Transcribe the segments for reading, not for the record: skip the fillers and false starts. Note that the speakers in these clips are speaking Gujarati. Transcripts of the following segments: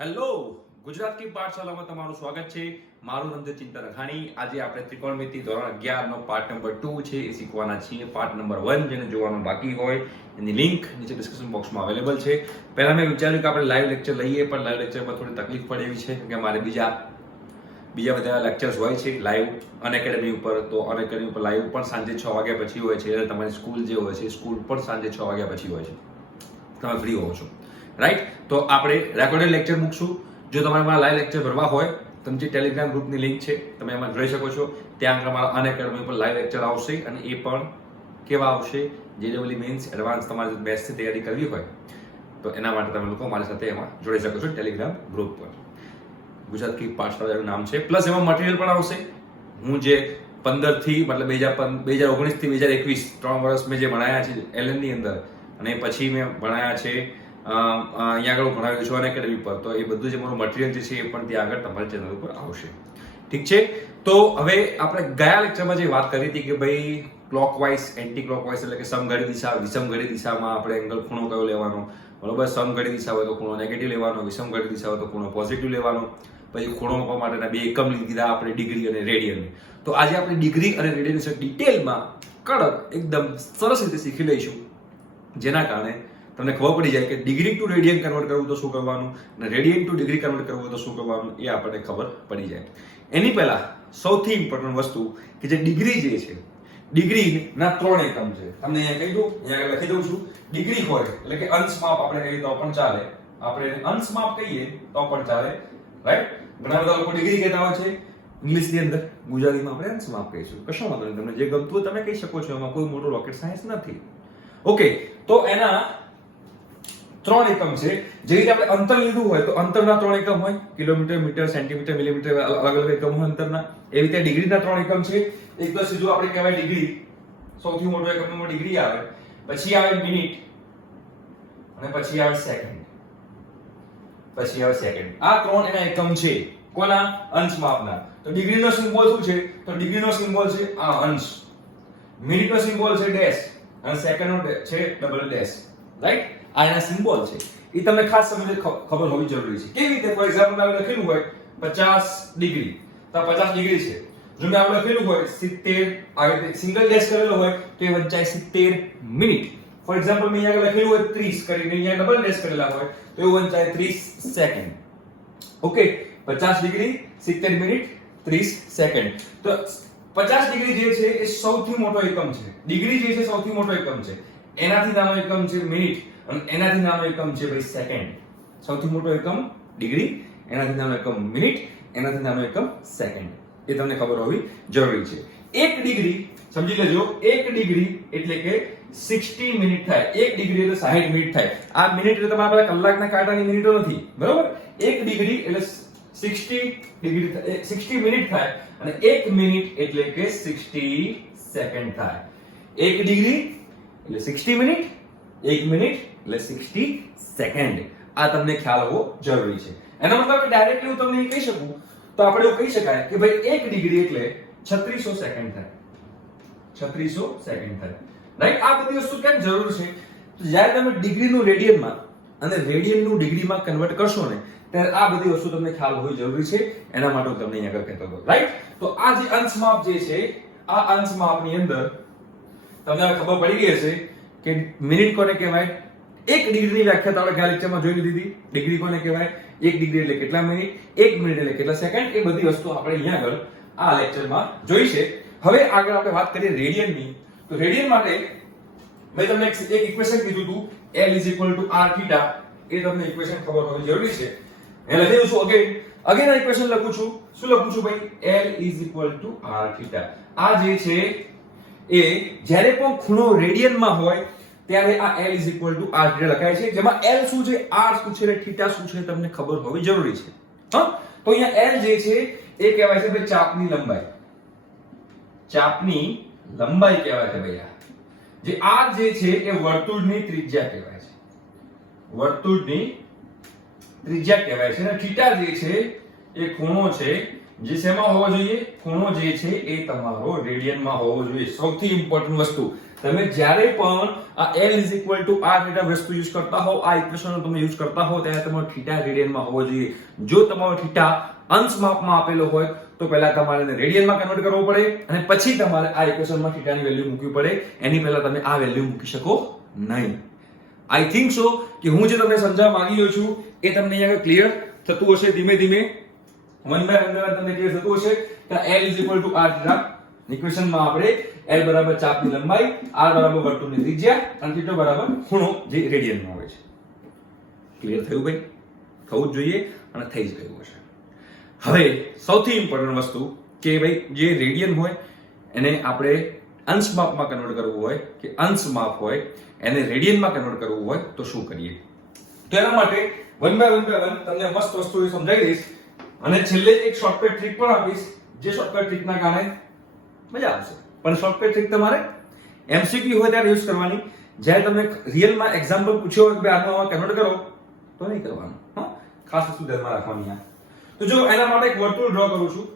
હેલો ગુજરાત કી પાઠશાલામાં તમારું સ્વાગત છે. મારું નામ છે ચિંતન રખાણી. આજે આપણે ત્રિકોણમિતિ ધોરણ 11 નો પાઠ નંબર 2 છે એ શીખવાના છીએ. પાઠ નંબર 1 જેને જોવાનું બાકી હોય એની લિંક નીચે ડિસ્ક્રિપ્શન બોક્સમાં અવેલેબલ છે. પહેલા મેં વિચાર્યું કે આપણે લાઈવ લેક્ચર લઈએ, પણ લાઈવ લેક્ચરમાં થોડી તકલીફ પડે એવી છે કે મારે બીજા બધા લેક્ચર્સ હોય છે લાઈવ અનએકેડમી ઉપર. તો અનએકેડમી ઉપર લાઈવ પણ સાંજે 6 વાગ્યા પછી હોય છે, અને તમારી સ્કૂલ જે હોય છે સ્કૂલ પણ સાંજે 6 વાગ્યા પછી હોય છે. તમે ફ્રી હોવ છો, રાઈટ? તો આપણે રેકોર્ડેડ લેક્ચર મૂકશું. જો તમારે મારા લાઈવ લેક્ચર ભરવા હોય તો જે ટેલિગ્રામ ગ્રુપની લિંક છે તમે એમાં જોઈ શકો છો. ત્યાં આગળ મારા અનએકેડમી પર લાઈવ લેક્ચર આવશે, અને એ પણ કેવા આવશે? JEE મેન્સ એડવાન્સ તમારે બેસ્ટથી તૈયારી કરવી હોય તો એના માટે તમે લોકો મારી સાથે એમાં જોડી શકો છો ટેલિગ્રામ ગ્રુપ પર. ગુજરાત કી પાઠશાળાનું નામ છે. પ્લસ એમાં મટીરિયલ પણ આવશે. હું જે 15 થી મતલબ 2019 થી 2021 3 વર્ષ મેં જે ભણાયા છે LN ની અંદર, અને પછી મેં ભણાયા છે અહીંયા આગળ ભણાવ્યું છું અનએકેડમી પર, તો એ બધું જે મારું મટીરિયલ જે છે એ પણ ત્યાં આગળ તમારી ચેનલ ઉપર આવશે. ઠીક છે? તો હવે આપણે ગયા લેક્ચરમાં જે વાત કરી હતી કે ભાઈ ક્લોકવાઇઝ, એન્ટી ક્લોકવાઇઝ એટલે કે સમઘડી દિશા, વિષમઘડી દિશામાં આપણે એંગલ ખૂણો કયો લેવાનો, બરોબર? સમઘડી દિશા હોય તો ખૂણો નેગેટિવ લેવાનો, વિષમઘડી દિશા હોય તો ખૂણો પોઝિટિવ લેવાનો. પછી ખૂણો માપવા માટેના બે એકમ લીધા આપણે, ડિગ્રી અને રેડિયન. તો આજે આપણે ડિગ્રી અને રેડિયન વિશે ડિટેલમાં કડક એકદમ સરસ રીતે શીખી લઈશું, જેના કારણે તમને ખબર પડી જાય કે ડિગ્રી ટુ રેડિયન કન્વર્ટ કરવું તો શું કરવાનું, અને રેડિયન ટુ ડિગ્રી કન્વર્ટ કરવું તો શું કરવાનું, એ આપણને ખબર પડી જાય. એની પહેલા સૌથી ઇમ્પોર્ટન્ટ વસ્તુ કે જે ડિગ્રી જે છે, ડિગ્રીના 3 એકમ છે. તમને અહીંયા કહી દઉં, અહીંયા લખી દઉં છું. ડિગ્રી હોય એટલે કે અંશ માપ આપણે કહીએ તો પણ ચાલે, આપણે અંશ માપ કહીએ તો પણ ચાલે, રાઈટ? ઘણા બધા લોકો ડિગ્રી કહેતા હોય છે ઇંગ્લિશની અંદર, ગુજરાતીમાં આપણે અંશ માપ કહીશું. કશો વાંધો નહીં, તમને જે ગમતું હોય તમે કહી શકો છો, એમાં કોઈ મોટો રોકેટ સાયન્સ નથી. ઓકે, તો એના 3 એકમ છે. જે રીતે આપણે અંતર લીધું હોય તો અંતરના 3 એકમ હોય, કિલોમીટર, મીટર, સેન્ટીમીટર, મિલીમીટર, અલગ અલગ એકમ હોય અંતરના. એવી રીતે ડિગ્રીના 3 એકમ છે. એક તો સીધું આપણે કહેવાય ડિગ્રી, સૌથી મોટો એકમમાં ડિગ્રી આવે, પછી આવે મિનિટ, અને પછી આવે સેકન્ડ, પછી આવે સેકન્ડ. આ 3 એના એકમ છે. કોના? અંશ માપના. તો ડિગ્રીનો સિમ્બોલ શું છે? તો ડિગ્રીનો સિમ્બોલ છે આ અંશ, મિનિટનો સિમ્બોલ છે ડેશ, અને સેકન્ડનો છે ડબલ ડેશ, રાઈટ? આ એના સિમ્બોલ છે. એ તમને ખાસ સમજ ખબર હોવી જરૂરી છે. કેવી રીતે? ફોર એક્ઝામ્પલ આપણે લખેલું હોય 50 ડિગ્રી, તો 50 ડિગ્રી છે. જો મેં આપણે લખેલું હોય 70, આ રીતે સિંગલ ડેશ કરેલો હોય તો એ વંચાય 70 મિનિટ. ફોર એક્ઝામ્પલ મેં અહીંયા લખેલું હોય 30 કરીને અહીંયા ડબલ ડેશ કરેલા હોય તો એ વંચાય 30 second. Okay, 50 degree, 70 minute, 30 second. તો 50 ડિગ્રી જે છે એ સૌથી મોટો એકમ છે. ડિગ્રી જે છે સૌથી મોટો એકમ છે. એનાથી નાનો એકમ છે મિનિટ, અને એનાથી નાનો એકમ છે ભાઈ સેકન્ડ. સૌથી મોટો એકમ ડિગ્રી, એનાથી નાનો એકમ મિનિટ, એનાથી નાનો એકમ સેકન્ડ. એ તમને ખબર હોવી જરૂરી છે. 1 ડિગ્રી સમજી લેજો, 1 ડિગ્રી એટલે કે 60 મિનિટ થાય. 1 ડિગ્રી એટલે 60 મિનિટ થાય. આ મિનિટ એટલે તમારા કલાકના કાંટાની મિનિટો નથી, બરોબર? 1 ડિગ્રી એટલે 60 ડિગ્રી, 60 મિનિટ થાય, અને 1 મિનિટ એટલે કે 60 સેકન્ડ થાય. 1 ડિગ્રી એટલે 60 મિનિટ, 1 મિનિટ એટલે 60 સેકન્ડ. આ તમને ખ્યાલ હોવો જરૂરી છે. એનો મતલબ કે ડાયરેક્ટલી હું તમને કહી શકું તો આપણે એવું કહી શકાય કે ભાઈ 1 ડિગ્રી એટલે 3600 સેકન્ડ થાય. 3600 સેકન્ડ થાય, રાઈટ? આ બધી વસ્તુ કેમ જરૂર છે? તો જ્યારે તમે ડિગ્રીનું રેડિયનમાં અને રેડિયનનું ડિગ્રીમાં કન્વર્ટ કરશો ને, ત્યારે આ બધી વસ્તુ તમને ખ્યાલ હોવી જરૂરી છે. એના માટે હું તમને અહીંયા આગળ કહેતો હતો, રાઈટ? તો આ જે અંશ માપ જે છે, આ અંશ માપની અંદર તમને ખબર પડી ગઈ હશે કે મિનિટ કોને કહેવાય. 1 ડિગ્રીની વ્યાખ્યા આપણે ગયા લેક્ચરમાં જોઈ લીધી. ડિગ્રી કોને કહેવાય? 1 ડિગ્રી એટલે કેટલા મિનિટ, 1 મિનિટ એટલે કેટલા સેકન્ડ. એ બધી વસ્તુ આપણે અહીંયા આગળ આ લેક્ચરમાં જોઈ છે. હવે આગળ આપણે વાત કરીએ રેડિયનની. તો રેડિયન માટે મેં તમને એક ઇક્વેશન કીધું હતું, L r θ. એ તમને ઇક્વેશન ખબર હોવી જરૂરી છે. એ લખી દઉં છું અગેન આ ઇક્વેશન લખું છું. શું લખું છું ભાઈ? L r θ. આ જે છે એ જ્યારે પણ ખૂણો રેડિયનમાં હોય ત્યારે આ L r θ લખાય છે, જેમાં L શું છે, r શું છે, અને θ શું છે તમને ખબર હોવી જરૂરી છે. હા, તો અહીંયા L જે છે એ કહેવાય છે ભાઈ ચાપની લંબાઈ. ચાપની લંબાઈ કહેવાય છે ભાઈ. જે r જે છે એ વર્તુળની ત્રિજ્યા કહેવાય છે. વર્તુળની ત્રિજ્યા કહેવાય છે. અને θ જે છે એ ખૂણો છે, જે શેમાં હોવો જોઈએ? ખૂણો જે છે એ તમારો રેડિયનમાં હોવો જોઈએ. સૌથી ઇમ્પોર્ટન્ટ વસ્તુ તમે જ્યારે પણ આ L r θ વસ્તુ યુઝ કરતા હો, આ ઇક્વેશનનો તમે યુઝ કરતા હો, ત્યારે તમારો θ રેડિયનમાં હોવો જોઈએ. જો તમારો θ અંશ માપમાં આપેલો હોય તો પહેલા તમારે એને રેડિયનમાં કન્વર્ટ કરવો પડે અને પછી તમારે આ ઇક્વેશનમાં θ ની વેલ્યુ મૂકવી પડે. એની પહેલા તમે આ વેલ્યુ મૂકી શકો નહીં. આઈ થિંક સો કે હું જે તમને સમજાવવા માંગી રહ્યો છું એ તમને અહીંયા ક્લિયર થતું હશે. ધીમે ધીમે વન બાય વન તમને ક્લિયર થતું હશે કે L r θ ઇક્વેશનમાં આપણે L બરાબર ચાપની લંબાઈ, r બરાબર વર્તુળની ત્રિજ્યા અને θ બરાબર ખૂણો જે રેડિયનમાં હોય છે. ક્લિયર થયું ભાઈ? થવું જ જોઈએ અને થઈ જ ગયું હશે. હવે સૌથી ઇમ્પોર્ટન્ટ વસ્તુ કે ભાઈ જે રેડિયન હોય એને આપણે અંશ માપમાં કન્વર્ટ કરવું હોય કે અંશ માપ હોય એને રેડિયનમાં કન્વર્ટ કરવું હોય તો શું કરીએ? તો એના માટે વન બાય વન તમને મસ્ત વસ્તુ સમજાવી દઈશ અને છેલ્લે એક શોર્ટકટ ટ્રીક પણ આપીશ, જે શોર્ટકટ ટ્રીકના કારણે મજા આવશે. પણ શોર્ટકટ ટ્રીક તમારે એમસીક્યુ હોય ત્યારે યુઝ કરવાની. જ્યારે તમે રિયલમાં એક્ઝામ્પલ પૂછ્યો હોય કે આનો આમાં કન્વર્ટ કરો તો નહીં કરવાનું. હા, ખાસ વસ્તુ ધ્યાનમાં રાખવાની આ. તો જો એના માટે એક વર્તુળ ડ્રો કરું છું,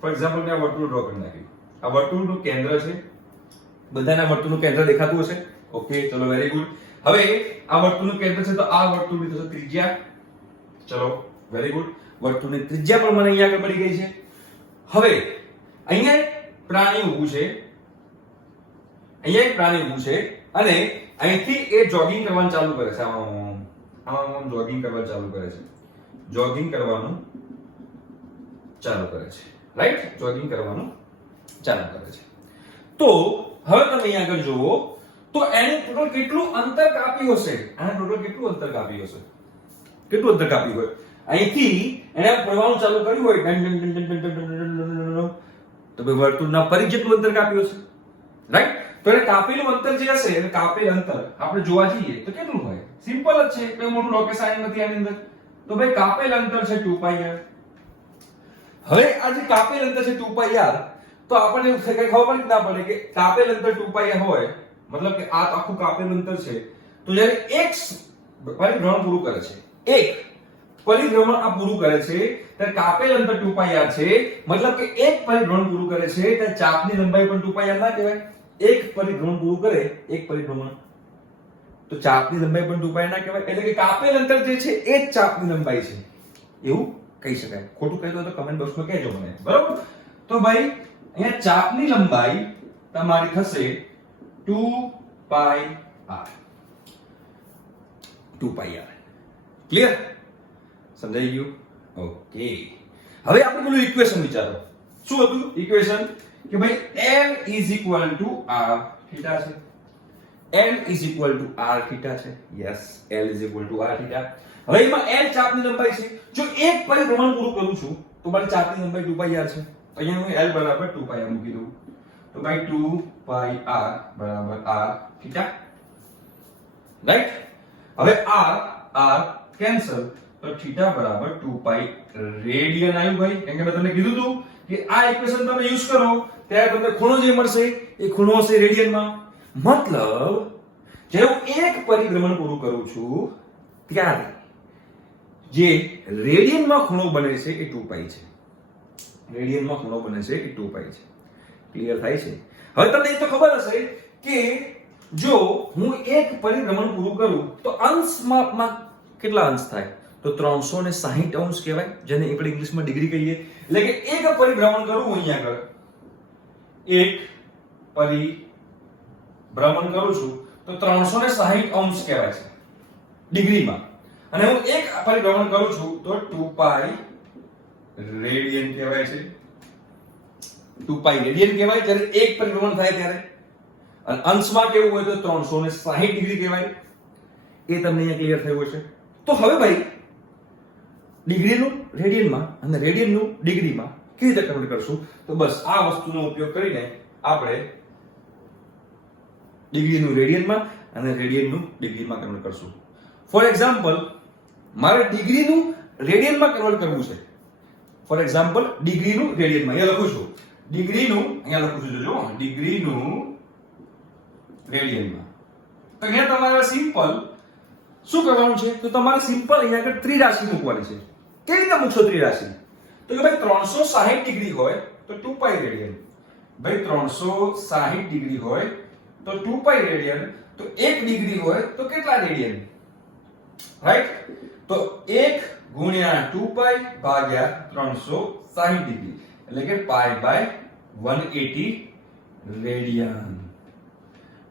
ફોર એક્ઝામ્પલ મેં આ વર્તુળ ડ્રો કરી નાખ્યું. આ વર્તુળનું કેન્દ્ર છે, બધાના વર્તુળનું કેન્દ્ર દેખાતું હશે. ઓકે, ચલો વેરી ગુડ. હવે આ વર્તુળનું કેન્દ્ર છે તો આ વર્તુળની થશે ત્રિજ્યા. ચલો વેરી ગુડ. વર્તુળની ત્રિજ્યા પણ મને અહીંયા આગળ મળી ગઈ છે. હવે અહીંયા એક પ્રાણી ઊભું છે, અને અહીંથી એ જોગિંગ કરવાનું ચાલુ કરે છે. આમ જોગિંગ કરવાનું ચાલુ કરે છે. રાઈટ? જોગિંગ કરવાનું ચાલુ કરે છે. તો હવે તમે અહીંયા આગળ જુઓ તો એને ટોટલ કેટલું અંતર કાપ્યું હશે? કેટલું અંતર કાપ્યું હોય? અહીંથી એને ફરવાનું ચાલુ કર્યું હોય તો ભાઈ વર્તુળના પરિઘ જેટલું અંતર કાપ્યું હશે. રાઈટ? તો એને કાપેલું અંતર જે હશે, એટલે કાપેલ અંતર આપણે જોવા જઈએ તો કેટલું હોય? સિમ્પલ જ છે, કોઈ મોટું રોકેટ સાઈન નથી આની અંદર. તો ભાઈ કાપેલ અંતર છે 2πr. હવે આ જે કાપેલ અંતર છે 2πr, તો આપણને એવું કઈ ખબર ના પડે કે કાપેલ અંતર 2πr હોય, મતલબ કે આ આખું કાપેલ અંતર છે. તો જ્યારે એક પરિભ્રમણ પૂરું કરે છે, ત્યારે કાપેલ અંતર 2πr છે, મતલબ કે એક પરિભ્રમણ પૂરું કરે છે ત્યારે ચાપની લંબાઈ પણ 2πr ના કહેવાય? એક પરિભ્રમણ પૂરું કરે, તો ચાપની લંબાઈ પણ 2πr ના કહેવાય? એટલે કે કાપેલ અંતર જે છે એ જ ચાપની લંબાઈ છે, એવું કહી શકાય. ખોટું કહી દો તો કમેન્ટ બોક્સમાં કહેજો મને. બરોબર? તો ભાઈ અહીંયા ચાપની લંબાઈ તમારી થશે 2πr. ક્લિયર? સમજાઈ ગયું? ઓકે. હવે આપણે પેલું ઇક્વેશન વિચારો. શું હતું ઇક્વેશન? કે ભાઈ L r θ છે. Yes, L r θ. હવે એમાં L ચાપની લંબાઈ છે. જો એક પરિભ્રમણ પૂરું કરું છું તો મારી ચાપની લંબાઈ 2πr છે. તો અહીંયા હું L બરાબર 2πr મૂકી દઉં. તો ભાઈ 2πr બરાબર r θ. રાઈટ? હવે r કેન્સલ, તો θ બરાબર 2π રેડિયન આવ્યું ભાઈ. કેમ કે મેં તમને કીધું હતું કે આ ઇક્વેશન તમે યુઝ કરો ત્યારે તમને ખૂણો જે મળશે એ ખૂણો હશે રેડિયનમાં. મતલબ જ્યારે હું એક પરિભ્રમણ પૂરું કરું છું ત્યારે જે રેડિયનમાં ખૂણો બને છે એ 2π છે. ક્લિયર થાય છે? હવે તમને એ તો ખબર હશે કે જો હું એક પરિભ્રમણ પૂરું કરું તો અંશ માપમાં કેટલા અંશ થાય? તો 360 અંશ કહેવાય, જેને આપણે ઇંગ્લિશમાં ડિગ્રી કહીએ. એટલે કે એક પરિભ્રમણ કરું અહીંયા આગળ, એક પરિભ્રમણ કરું છું તો 360 અંશ કહેવાય છે ડિગ્રીમાં. અને હું એક પરિભ્રમણ કરું છું તો 2π રેડિયન કહેવાય છે. 2π રેડિયન કહેવાય જ્યારે એક પરિભ્રમણ થાય ત્યારે. અને અંશમાં કેવું હોય તો 360 ડિગ્રી કહેવાય. એ તમને અહીંયા ક્લિયર થયું હશે. તો હવે ભાઈ ડિગ્રીનું રેડિયનમાં અને રેડિયનનું ડિગ્રીમાં કેવી રીતે કન્વર્ટ કરશું? તો બસ આ વસ્તુનો ઉપયોગ કરીને આપણે ડિગ્રીનું રેડિયનમાં અને રેડિયનનું ડિગ્રીમાં કન્વર્ટ કરશું. ફોર એક્ઝામ્પલ મારે ડિગ્રીનું રેડિયનમાં કન્વર્ટ કરવું છે. ફોર એક્ઝામ્પલ ડિગ્રીનું રેડિયનમાં અહીંયા લખું છું. ડિગ્રીનું જોજો, ડિગ્રીનું રેડિયનમાં. તો અહીંયા તમારે સિમ્પલ શું કરવાનું છે? તો તમારે સિમ્પલ અહીંયા આગળ ત્રિરાશિ મૂકવાની છે. કેવી રીતે મૂકશો ત્રિરાશિ? તો કે ભાઈ 360 ડિગ્રી હોય તો 2π રેડિયન, ભાઈ 360 ડિગ્રી હોય તો 2 પાઈ રેડિયન, તો 1 ડિગ્રી હોય તો કેટલા રેડિયન? રાઈટ? તો 1 ગુણ્યા 2 પાઈ ભાગ્યા 360 ડિગ્રી એટલે કે pi by 180 radian.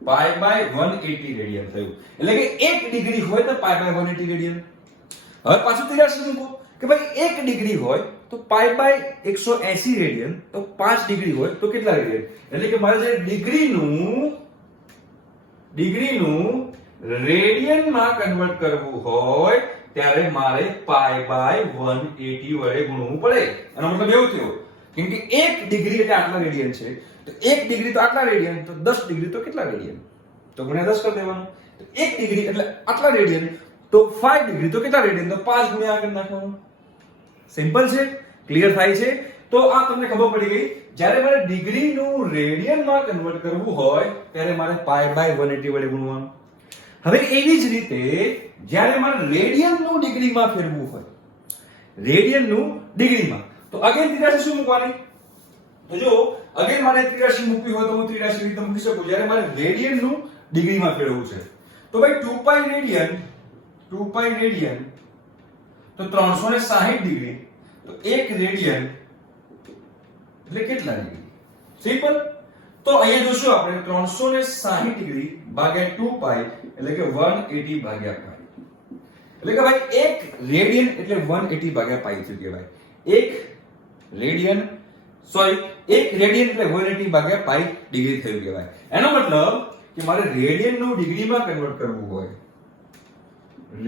Pi by 180 radian થયું. એટલે કે 1 ડિગ્રી હોય તો પાઈ બાય 180 રેડિયન. હવે પાછું 83 મૂકો કે ભાઈ 1 ડિગ્રી હોય તો પાઈ બાય 180 રેડિયન, તો 5 ડિગ્રી હોય તો કેટલા રેડિયન? એટલે કે મારે જે ડિગ્રીનું રેડિયનમાં કન્વર્ટ કરવું હોય ત્યારે મારે પાઈ બાય 180 વડે ગુણવું પડે. આનો મતલબ એવું થયો કેમ કે 1 ડિગ્રી એટલે આટલા રેડિયન છે, તો 1 ડિગ્રી તો આટલા રેડિયન, તો 10 ડિગ્રી તો કેટલા રેડિયન? તો ગુણ્યા 10 કરી દેવાનું. તો 1 ડિગ્રી એટલે આટલા રેડિયન, તો 5 ડિગ્રી તો કેટલા રેડિયન? તો 5 ગુણ્યા આગળ નાખવાનું. સિમ્પલ છે, ક્લિયર થાય છે. તો આ તમને ખબર પડી ગઈ. જ્યારે મારે ડિગ્રીનું રેડિયનમાં કન્વર્ટ કરવું હોય ત્યારે મારે પાઈ બાય 180 વડે ગુણવાનું. હવે એવી જ રીતે જ્યારે મારે રેડિયનનું ડિગ્રીમાં ફેરવવું હોય, રેડિયનનું ડિગ્રીમાં, તો અગેન 83 શું મૂકવાની? તો જો અગેન મારે 83 મૂકવી હોય તો હું 83 રીતે મૂકી શકું. જ્યારે મારે રેડિયનનું ડિગ્રીમાં ફેરવવું છે તો ભાઈ 2 પાઈ રેડિયન તો 360 ડિગ્રી, તો 1 રેડિયન એટલે કેટલા ડિગ્રી? સિમ્પલ. તો અહીંયા જોશું આપણે 360 ડિગ્રી ભાગ્યા 2 પાઈ એટલે કે 180 ભાગ્યા પાઈ. એટલે કે ભાઈ 1 રેડિયન એટલે 180 ભાગ્યા પાઈ થયું કે ભાઈ 1 રેડિયન એટલે 180 ભાગ્યા પાઈ ડિગ્રી થયું કે ભાઈ. એનો મતલબ કે મારે રેડિયનનું ડિગ્રીમાં કન્વર્ટ કરવું હોય,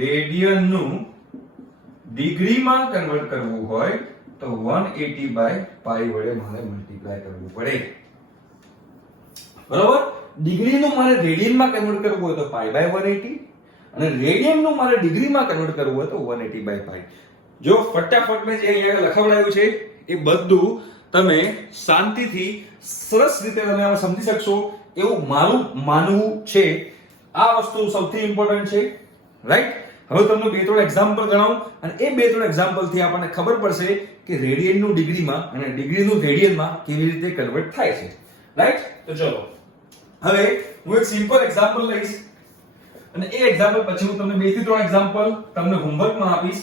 રેડિયનનું ડિગ્રીમાં કન્વર્ટ કરવું હોય તો 180 બાય પાઈ વડે મારે મલ્ટીપ્લાય કરવું પડે. બરોબર? ડિગ્રીનું મારે રેડિયનમાં કન્વર્ટ કરવું હોય તો પાઈ બાય 180 અને રેડિયનનું મારે ડિગ્રીમાં કન્વર્ટ કરવું હોય તો 180 બાય પાઈ. જો ફટાફટ મેં જે અહીંયા લખાવડાવ્યું છે એ બધું તમે શાંતિથી સરસ રીતે તમે આમાં સમજી શકશો એવું મારું માનવું છે. આ વસ્તુ સૌથી ઇમ્પોર્ટન્ટ છે. રાઈટ? હવે તમને 2-3 એક્ઝામ્પલ ગણાવું અને એ 2-3 એક્ઝામ્પલ થી આપણને ખબર પડશે કે રેડિયનનું ડિગ્રીમાં અને ડિગ્રીનું રેડિયનમાં કેવી રીતે કન્વર્ટ થાય છે. રાઈટ? તો ચલો હવે હું એક સિમ્પલ એક્ઝામ્પલ લઈશ અને એ એક્ઝામ્પલ પછી હું તમને 2 થી 3 એક્ઝામ્પલ તમને હોમવર્કમાં આપીશ,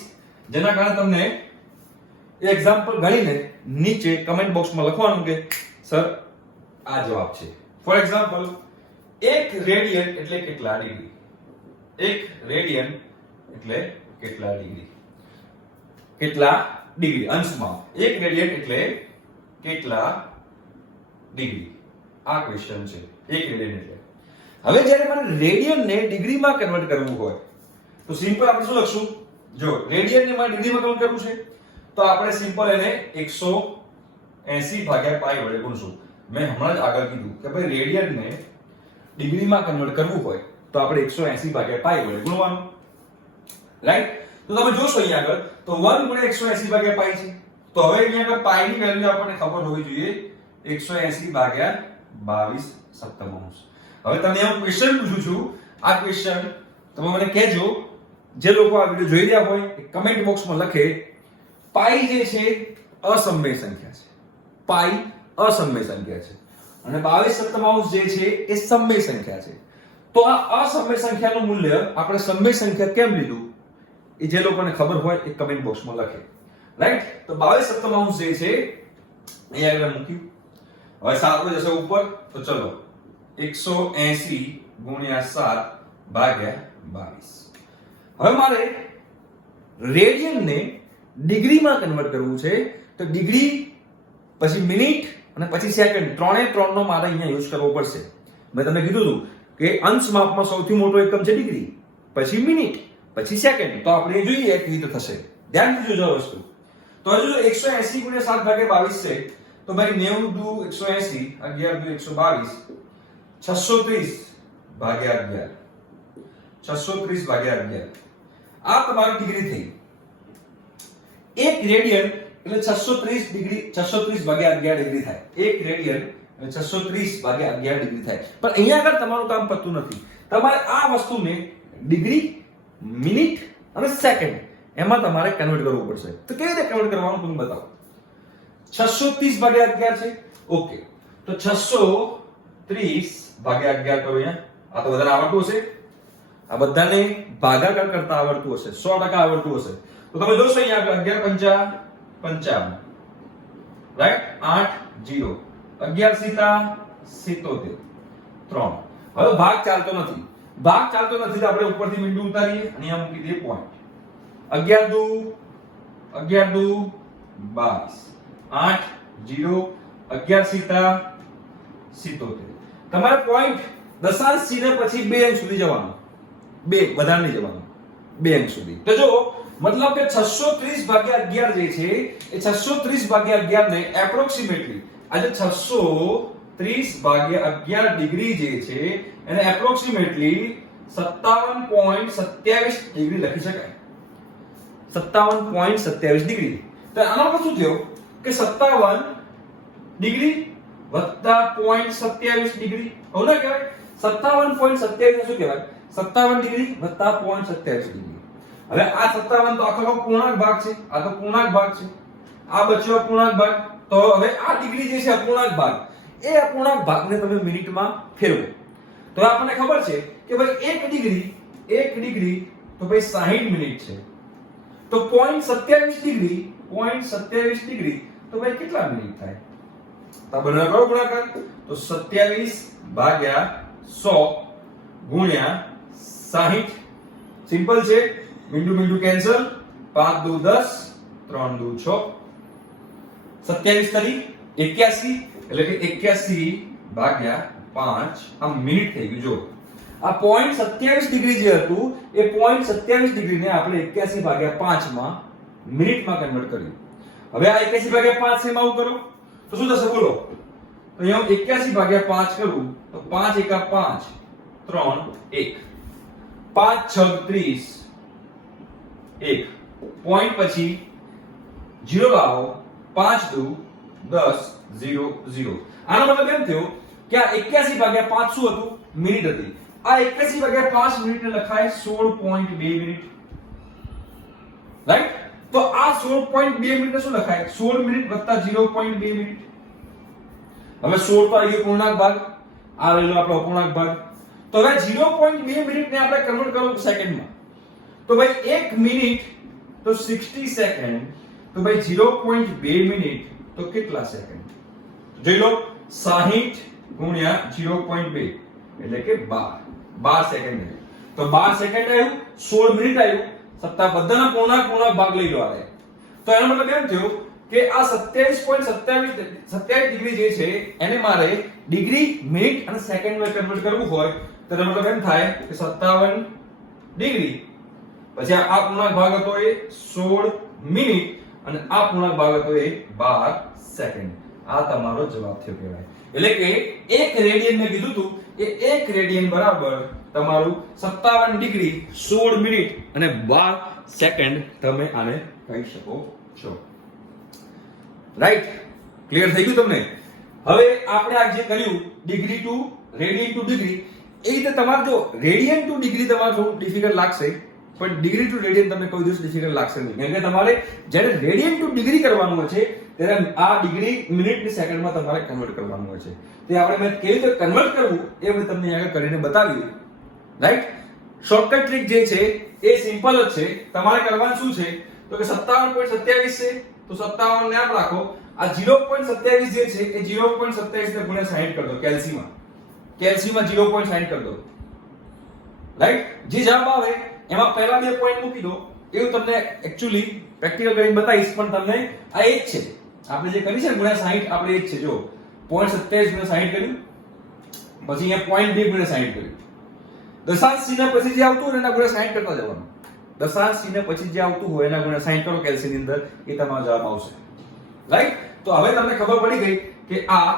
જેના કારણે તમને એ એક્ઝામ્પલ ગણીને નીચે કમેન્ટ બોક્સમાં લખવાનું કે સર આ જવાબ છે. ફોર એક્ઝામ્પલ 1 રેડિયન એટલે કેટલા ડિગ્રી? 1 રેડિયન એટલે કેટલા ડિગ્રી? કેટલા ડિગ્રી? અંશમાં 1 રેડિયન એટલે કેટલા ડિગ્રી? આ ક્વેશ્ચન છે. 1 રેડિયન એટલે. હવે જ્યારે મને રેડિયનને ડિગ્રીમાં કન્વર્ટ કરવું હોય તો સિમ્પલ આપણે શું લખશું? જો રેડિયનને મારે ડિગ્રીમાં કન્વર્ટ કરવું છે તો આપણે સિમ્પલ એને 180 ભાગ્યા પાઈ વડે ગુણશું. મેં હમણાં જ આગળ કીધું કે ભાઈ રેડિયનને ડિગ્રીમાં કન્વર્ટ કરવું હોય તો આપણે 180 ભાગ્યા પાઈ વડે ગુણવાનું. રાઈટ? તો તમે જોશો અહીંયા આગળ તો 1 ગુણ્યા 180 ભાગ્યા પાઈ છે. તો હવે અહીંયા આગળ પાઈ ની વેલ્યુ આપણને ખબર હોવી જોઈએ 180 ભાગ્યા 22/7. હવે તમને હું ક્વેશ્ચન પૂછું છું. આ ક્વેશ્ચન તમે મને કહેજો, જે લોકો આ વિડિયો જોઈ રહ્યા હોય એ કમેન્ટ બોક્સમાં લખે પાઈ જે છે અસમય સંખ્યા છે. પાઈ અસમય સંખ્યા છે અને 22/7 જે છે એ સમય સંખ્યા છે. તો આ અસમય સંખ્યાનું મૂલ્ય આપણે સમય સંખ્યા કેમ લીધું એ જે લોકોને ખબર હોય એ કમેન્ટ બોક્સમાં લખે. રાઈટ? તો 22/7 જે છે અહીંયા આગળ મૂક્યું. હવે 7 જશે ઉપર, તો ચલો 180 ગુણ્યા 7 ભાગ્યા 22. હવે મારે રેડિયનને ડિગ્રીમાં કન્વર્ટ કરવું છે તો ડિગ્રી પછી મિનિટ અને પછી સેકન્ડ, ત્રણે ત્રણનો મારે અહીંયા યુઝ કરવો પડશે. મેં તમને કીધું હતું કે અંશ માપમાં સૌથી મોટો એકમ છે ડિગ્રી, પછી મિનિટ, પછી સેકન્ડ. તો આપણે જોઈએ કેવી રીતે થશે. ધ્યાન દીજો જો વસ્તુ. તો હજુ જો 180 ગુણ્યા 7 ભાગ્યા 22 છે તો ભાઈ 90 દુ 180, 11 દુ 122, 630 ભાગ્યા 11, 630 ભાગ્યા 11. આ તમારી ડિગ્રી થઈ. 1 રેડિયન એટલે 630 ડિગ્રી, 630 ભાગ્યા 11 ડિગ્રી થાય. 1 રેડિયન એટલે 630 ભાગ્યા 11 ડિગ્રી થાય. પણ અહીંયા આગળ તમારું કામ પતું નથી. તમારે આ વસ્તુને ડિગ્રી, મિનિટ અને સેકન્ડ એમાં તમારે કન્વર્ટ કરવું પડશે. તો કેવી રીતે કન્વર્ટ કરવાનું તમને બતાવો. 630 ભાગ્યા 11 છે. ઓકે. તો 630 ભાગ્યા 11 કરો અહીંયા. આ તો બધાને આવડતું હશે, આ બધાને ભાગાકાર કરતા આવડતું હશે, 100% આવડતું હશે. તો તમે જોશો અહીંયા 11 પંચા 55, રાઈટ, 8 0, 11 સીતા 77, 3. હવે ભાગ ચાલતો નથી, ભાગ ચાલતો નથી તો આપણે ઉપરથી બિંદુ ઉતારીએ અને અહીંયા મૂકી દઈએ પોઈન્ટ. 11 દુ 22, 8 0, 11 સીતા 77. તમારે પોઈન્ટ દશાંશ ચિહ્ન પછી 2 અંક સુધી જવાનું, 2 વધારે નહીં જવાનું, 2 અંક સુધી. તો જો મતલબ કે 630 ભાગ્યા 11 જે છે એ 630 ભાગ્યા 11 ને એપ્રોક્સિમેટલી આજે 630 ભાગ્યા 11 ડિગ્રી જે છે એને એપ્રોક્સિમેટલી 57.27 ડિગ્રી લખી શકાય. 57.27 ડિગ્રી. તો આનો મતલબ શું થયો કે 57 ડિગ્રી વત્તા 0.27 ડિગ્રી. હવે ના કહેવાય 57.27 ને શું કહેવાય? 57 ડિગ્રી વત્તા 0.27 ડિગ્રી. હવે આ 57 તો આખો પૂર્ણાંક ભાગ છે, આ તો પૂર્ણાંક ભાગ છે, આ બચ્યો પૂર્ણાંક ભાગ. તો હવે આ ડિગ્રી જે છે અપૂર્ણાંક ભાગ, એ અપૂર્ણાંક ભાગને તમે મિનિટમાં ફેરવો તો આપણને ખબર છે કે ભાઈ 1 ડિગ્રી તો ભાઈ 60 મિનિટ છે. તો 0.27 ડિગ્રી તો ભાઈ કેટલા મિનિટ થાય? તો બંને કરો ગુણાકાર. તો 27 ભાગ્યા 100 ગુણ્યા 60. સિમ્પલ છે, બિંદુ કેન્સલ, 5 દુ 10, 3 દુ 6, 27 તરી 81 એટલે કે 81 ભાગ્યા 5 આ મિનિટ થઈ ગયું. જો આ 0.27 ડિગ્રી જે હતું એ 0.27 ડિગ્રીને આપણે 81 ભાગ્યા 5 માં મિનિટમાં કન્વર્ટ કર્યું. હવે આ 81 ભાગ્યા 5 છે એમાં આવું કરો તો શું થશે બોલો? તો અહીંયા 81 ભાગ્યા 5 કરું તો 5 એકા 5, 3 1, 5 6 30, 1 પોઈન્ટ પછી 0 લાવો, 5 દુ 10, 0 0. આનો મતલબ એમ થયો કે આ 81 ભાગ્યા 5 શું હતું? મિનિટ હતી. આ 81 ભાગ્યા 5 મિનિટને લખાય 16.2 મિનિટ, રાઈટ? તો આ 16.2 મિનિટને શું લખાય? 16 મિનિટ વત્તા 0.2 મિનિટ. હવે 16 તો આવી ગયો પૂર્ણાંક ભાગ, આ રહેલો આપણો અપૂર્ણાંક ભાગ. તો હવે 0.2 મિનિટને આપણે કન્વર્ટ કરો સેકન્ડમાં. તો ભાઈ 1 મિનિટ તો 60 સેકન્ડ, તો ભાઈ 0.2 મિનિટ તો કેટલા સેકન્ડ? જોઈ લો, 60 ગુણ્યા 0.2 એટલે કે 12 સેકન્ડ. તો 12 સેકન્ડ આવ્યું, 16 મિનિટ આવ્યું. સત્તા બધાના પૂર્ણાંક ભાગ લઈ લો આ. તો એનો મતલબ એમ થયો કે આ 27.27 ડિગ્રી જે છે એને મારે ડિગ્રી, મિનિટ અને સેકન્ડમાં કન્વર્ટ કરવું હોય તો એનો મતલબ એમ થાય કે 57 ડિગ્રી પછી આ પૂર્ણાંક ભાગ હતો એ 16 મિનિટ અને આ પૂર્ણાંક ભાગ હતો એ 12 સેકન્ડ. આ તમારો જવાબ થયો કહેવાય. એટલે કે 1 રેડિયન મેં કીધું હતું એ 1 રેડિયન બરાબર તમારું 57 ડિગ્રી 16 મિનિટ અને 12 સેકન્ડ તમે આને કહી શકો છો. રાઈટ? ક્લિયર થઈ ગયું તમને? હવે આપણે આ જે કર્યું degree to radian to degree, એ રીતે તમારે જો રેડિયન ટુ ડિગ્રી તમારે થોડું ડિફિકલ્ટ લાગશે, પણ ડિગ્રી ટુ રેડિયન તમને કોઈ દિવસ ડિફિકલ્ટ લાગશે નહીં. કેમ કે તમારે જ્યારે રેડિયન ટુ ડિગ્રી કરવાનું હોય છે ત્યારે આ ડિગ્રી મિનિટ ને સેકન્ડમાં તમારે કન્વર્ટ કરવાનું હોય છે. તે આપણે મેં કેવી રીતે કન્વર્ટ કરવું એ મેં તમને આગળ કરીને બતાવ્યું. રાઈટ? શોર્ટકટ ટ્રીક જે છે એ સિમ્પલ જ છે. તમારે કરવાનું શું છે તો કે 57.27 છે તો 57 ને આમ રાખો, આ 0.27 જે છે એ 0.27 ને ગુણ્યા 60 કરી દો. કેલ્સીમાં 0.60 કરી દો. રાઈટ? જે જવાબ આવે એમાં પહેલા 2 પોઈન્ટ મૂકી દો. એવું તમને એક્ચ્યુઅલી પ્રેક્ટિકલ કરીને બતાવીશ, પણ તમને આ એ જ છે. આપણે જે કરી છે ને ગુણ્યા 60 આપણે એ જ છે. જો 0.27 ગુણ્યા 60 કર્યું, પછી અહીંયા 0.2 ગુણ્યા 60 કર્યું. દશાંશ ચિહ્ન પછી જે આવતું હોય એના ગુણ્યા 60 કરતા જવાનું. દશાંશ ચિહ્ન પછી જે આવતું હોય એના ગુણ્યા 60 કરો કેલ્સીની અંદર, એ તમારો જવાબ આવશે. રાઈટ? તો હવે તમને ખબર પડી ગઈ કે આ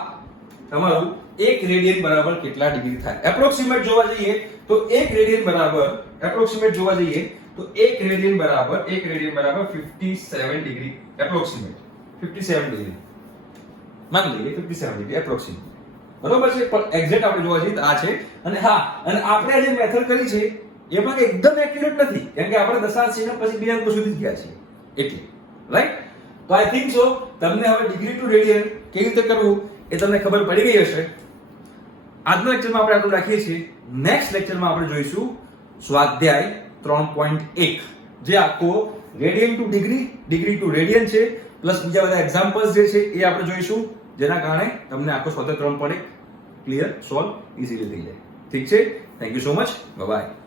તમારું 1 રેડિયન બરાબર કેટલા ડિગ્રી થાય. એપ્રોક્સિમેટ જોવા જઈએ તો 1 રેડિયન બરાબર એપ્રોક્સિમેટ જોવા જઈએ તો 1 રેડિયન બરાબર 57 ડિગ્રી એપ્રોક્સિમેટ 57 ડિગ્રી માની લઈએ 57 ડિગ્રી એપ્રોક્સિમેટ. બરોબર છે? પણ એક્ઝેક્ટ આપણે જોવા જઈએ તો આ છે. અને હા, અને આપણે જે મેથડ કરી છે એમાં એકદમ એક્યુરેટ નથી, કેમ કે આપણે દશાંશ ચિહ્ન પછી 2 અંકો સુધી જ ગયા છે એટલે. રાઈટ? તો આઈ થિંક સો તમને હવે ડિગ્રી ટુ રેડિયન કેવી રીતે કરવું એ તમને ખબર પડી ગઈ હશે. આજના લેક્ચરમાં આપણે આટલું રાખીએ છીએ. નેક્સ્ટ લેક્ચરમાં આપણે જોઈશું સ્વાધ્યાય 3.1 જે આખો radian to degree, degree to radian છે, પ્લસ બીજા બધા એક્ઝામ્પલ્સ જે છે એ આપણે જોઈશું, જેના કારણે તમને આખો સ્વાધ્યાય 3.1 ક્લિયર સોલ્વ ઇઝીલી થઈ જાય. ઠીક છે? Thank you so much. By.